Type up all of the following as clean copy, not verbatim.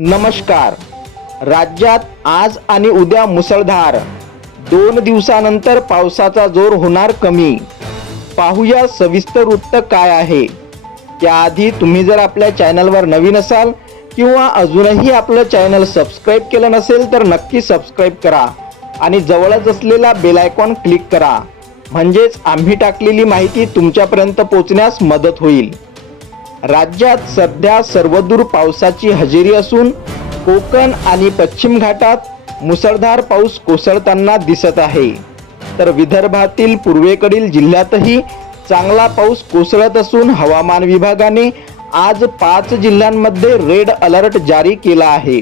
नमस्कार. राज्यात आज आणि उद्या मुसळधार 2 दिवसानंतर पावसाचा जोर होणार कमी. पाहूया सविस्तर वृत्त काय आहे. त्याआधी तुम्ही जर आपल्या चॅनलवर नवीन असाल किंवा अजूनही आपलं चॅनल सबस्क्राइब केलं नसेल तर नक्की सबस्क्राइब करा आणि जवळच असलेला बेल आयकॉन क्लिक करा, म्हणजेच आम्ही टाकलेली माहिती तुमच्यापर्यंत पोहोचण्यास मदत होईल. राज्यात सध्या सर्वदूर पावसाची हजेरी असून कोकण आणि पश्चिम घाटात मुसळधार पाऊस कोसळताना दिसत आहे. तर विदर्भातील पूर्वेकडील जिल्ह्यातही चांगला पाऊस कोसळत असून हवामान विभागाने आज 5 जिल्ह्यांमध्ये रेड अलर्ट जारी केला आहे.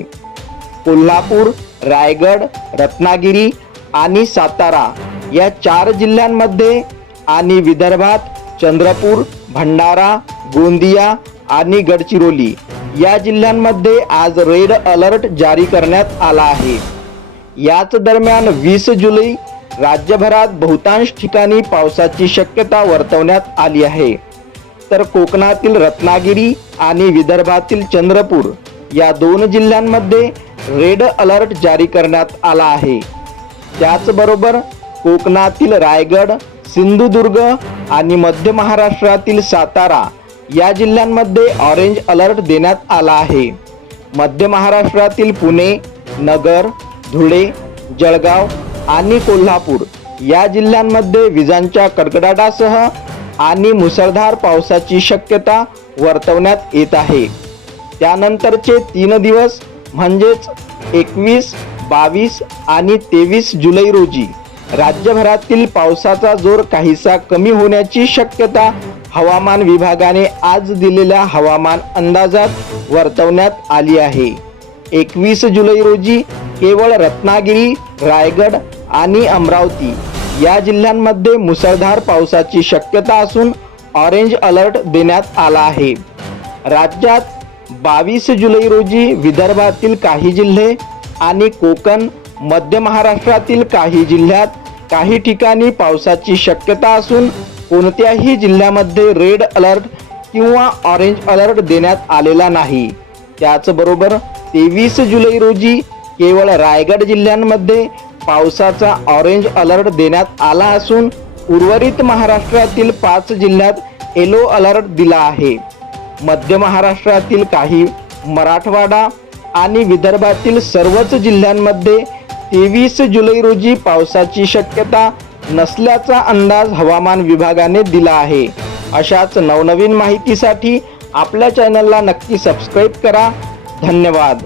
कोल्हापूर, रायगड, रत्नागिरी आणि सातारा या 4 जिल्ह्यांमध्ये आणि विदर्भात चंद्रपूर, भंडारा, गोंदिया आणि गडचिरोली या जिल्ह्यांमध्ये आज रेड अलर्ट जारी करण्यात आला आहे. याच दरम्यान 20 जुलै राज्यभरात बहुतांश ठिकाणी पावसाची शक्यता वर्तवण्यात आली आहे. तर कोकणातील रत्नागिरी आणि विदर्भातील चंद्रपूर या 2 जिल्ह्यांमध्ये रेड अलर्ट जारी करण्यात आला आहे. त्याचबरोबर कोकणातील रायगड, सिंधुदुर्ग आणि मध्य महाराष्ट्रातील सातारा या जिल्ह्यांमध्ये ऑरेंज अलर्ट देण्यात आला आहे. मध्य महाराष्ट्रातील पुणे, नगर, धुळे, जळगाव आणि कोल्हापूर या जिल्ह्यांमध्ये विजांच्या कडकडाटासह आणि मुसळधार पावसाची शक्यता वर्तवण्यात येत आहे. त्यानंतरचे 3 दिवस म्हणजेच 21, 22 आणि 23 जुलै रोजी राज्यभरातील पावसाचा जोर काहीसा कमी होण्याची शक्यता हवामान विभागाने आज दिलेल्या हवामान अंदाजात वर्तवण्यात आली आहे. 21 जुलै रोजी केवळ रत्नागिरी, रायगड आणि अमरावती या जिल्ह्यांमध्ये मुसळधार पावसाची शक्यता असून ऑरेंज अलर्ट देण्यात आला आहे. राज्यात 22 जुलै रोजी विदर्भातील काही जिल्हे आणि कोकण, मध्य महाराष्ट्रातील काही जिल्ह्यात काही ठिकाणी पावसाची शक्यता असून कोणत्याही जिल्ह्यामध्ये रेड अलर्ट किंवा ऑरेंज अलर्ट देण्यात आलेला नाही. त्याचबरोबर 23 जुलै रोजी केवळ रायगड जिल्ह्यांमध्ये पावसाचा ऑरेंज अलर्ट देण्यात आला असून उर्वरित महाराष्ट्रातील 5 जिल्ह्यात येलो अलर्ट दिला आहे. मध्य महाराष्ट्रातील काही, मराठवाडा आणि विदर्भातील सर्वच जिल्ह्यांमध्ये 23 जुलै रोजी पावसाची शक्यता नसल्याचा अंदाज हवामान विभागाने दिला आहे. अशाच नवनवीन माहितीसाठी आपल्या चॅनलला नक्की सबस्क्राइब करा. धन्यवाद.